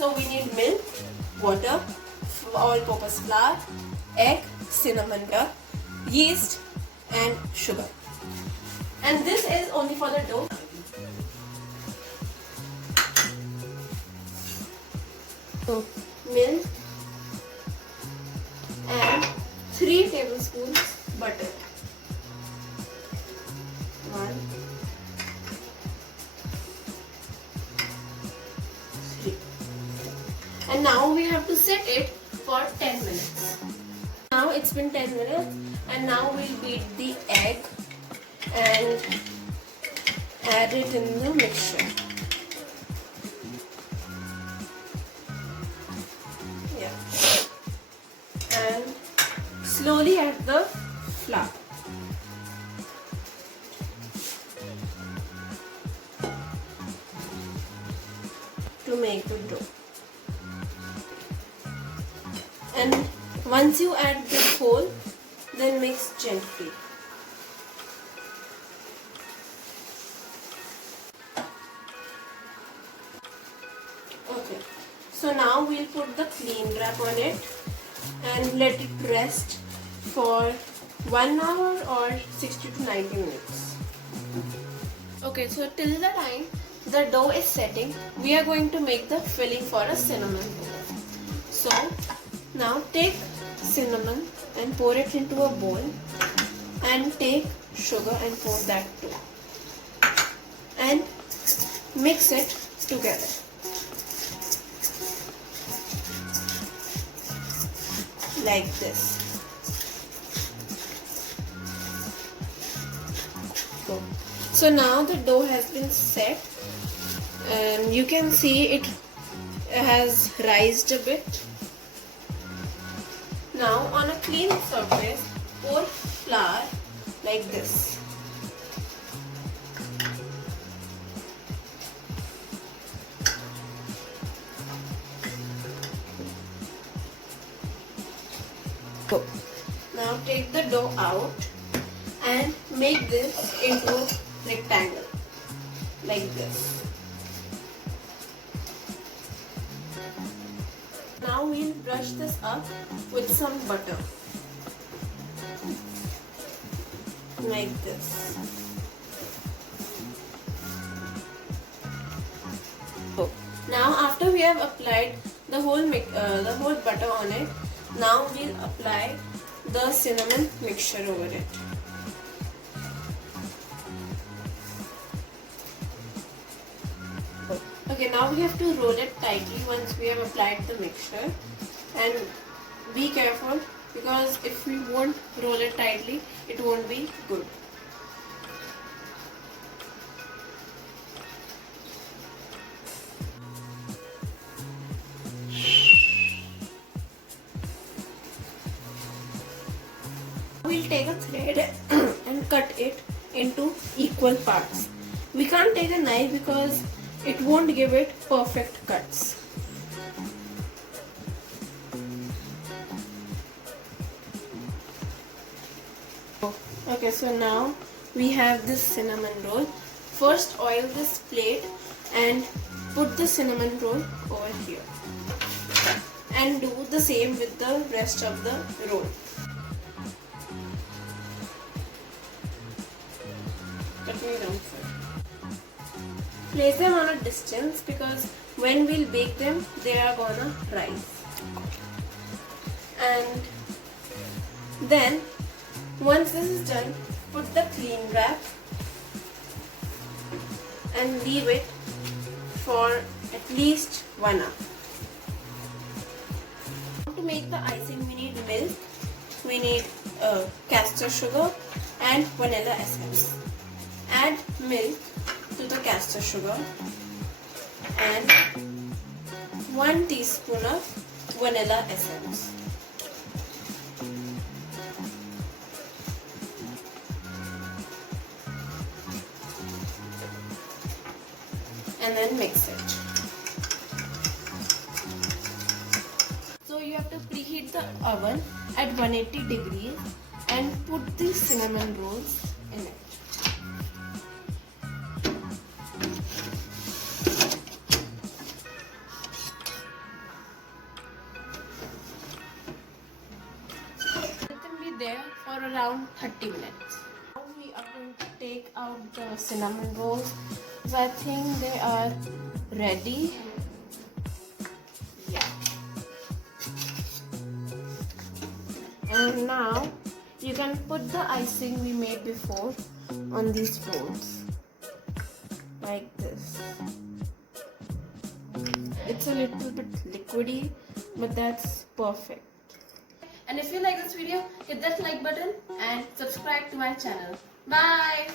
So we need milk, water, all-purpose flour, egg, cinnamon butter, yeast and sugar. And this is only for the dough. So milk and 3 tablespoons butter. 1, 3. And now we have to set it for 10 minutes. Now it's been 10 minutes and now we'll beat the egg and add it in the mixture. Yeah. And slowly add the flour. To make the dough. And once you add this whole, then mix gently. Okay, so now we'll put the clean wrap on it and let it rest for 1 hour or 60 to 90 minutes. Okay, so till the time the dough is setting, we are going to make the filling for a cinnamon roll. So now take cinnamon and pour it into a bowl and take sugar and pour that too. And mix it together. Like this. So now the dough has been set and you can see it has rised a bit. Now on a clean surface, pour flour like this. Now take the dough out and make this into a rectangle like this. Now we'll brush this up with some butter like this. Now after we have applied the whole butter on it, now we'll apply the cinnamon mixture over it. Okay, now we have to roll it tightly once we have applied the mixture, and be careful because if we won't roll it tightly, it won't be good. We'll take a thread and cut it into equal parts. We can't take a knife because it won't give it perfect cuts. Okay, so now we have this cinnamon roll. First oil this plate and put the cinnamon roll over here. And do the same with the rest of the roll. Place them on a distance because when we'll bake them, they are gonna rise. And then once this is done, put the clean wrap and leave it for at least 1 hour. To make the icing, we need milk, we need castor sugar and vanilla essence. Add milk to the castor sugar and 1 teaspoon of vanilla essence. And then mix it. So you have to preheat the oven at 180 degrees and put the cinnamon rolls in it. around 30 minutes. Now we are going to take out the cinnamon rolls. So I think they are ready. Yeah. And now you can put the icing we made before on these rolls. Like this. It's a little bit liquidy, but that's perfect. And if you like this video, hit that like button and subscribe to my channel. Bye!